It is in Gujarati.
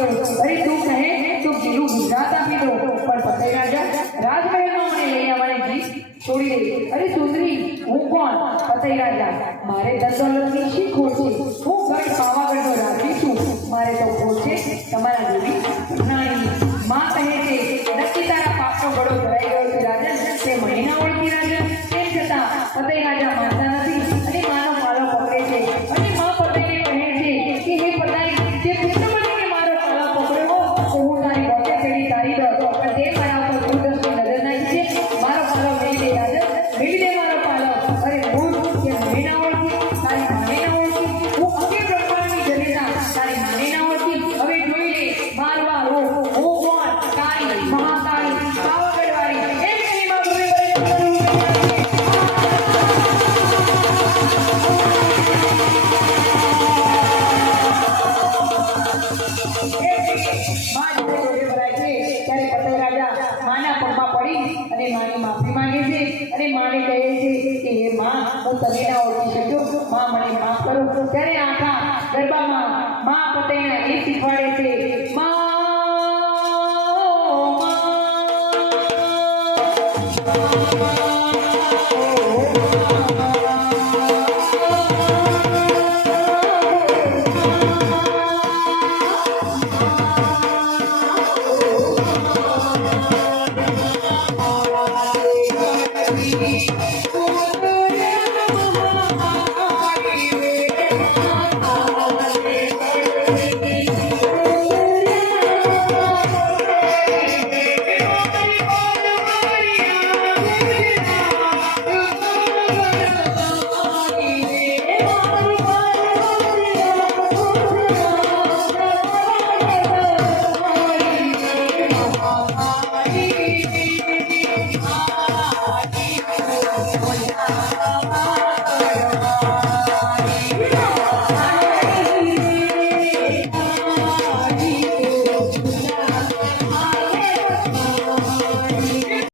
દો. અરે તું કહે તો ગીરું ગુજરાત આપી દો, પણ ફતેહ રાજા રાજમહેલમાં મને લઈ આવવાની જીત છોડી દે. અરે સુંદરી, હું કોણ? ફતેહ રાજા, મારે ધન-દોલતની શી ખોટ છે? હું ગઢ પાવાગઢનો રાજી છું. મારે તો ખોટ છે તમારા જેવી નાની. માં કહે છે નક્કી તારા પાપનો ગળો ભરાઈ ગયો છે રાજન, તે મને ના ઓળખી રાજન. તેમ છતાં ફતેહ રાજા માનતા નથી અને માનો પાલો પકડે છે. અને માં ફતેહને કહે છે કે હે પતાઈ, જે પુત્ર બનીને મારો પાલો પકડ્યો તો હું તારી ડોકે ચડી તારી દો, પણ તે મારા ઉપર કુદરતની નજર નાખી છે. મારો પાલો મેળી દે રાજન, મેળી દે મારો પાલો. અરે મૂર્ખ, કે મને ના ઓળખી, તારી માને ના ઓળખી, હું અગે બ્રહ્માંડની જનેતા, તારી માને ના ઓળખી. હવે જોઈ લે મારવા રો હું કોણ? કાળી મહાકાળી પાવાગઢવાળી. એક કહીમાં મારી માફી માંગે છે અને માને કહે છે કે હે માં, હું તને ના ઓળખી શક્યો, માં મને માફ કરો. ત્યારે આખા ગરબામાં માં ફતેહને એ શીખવાડે છે, માં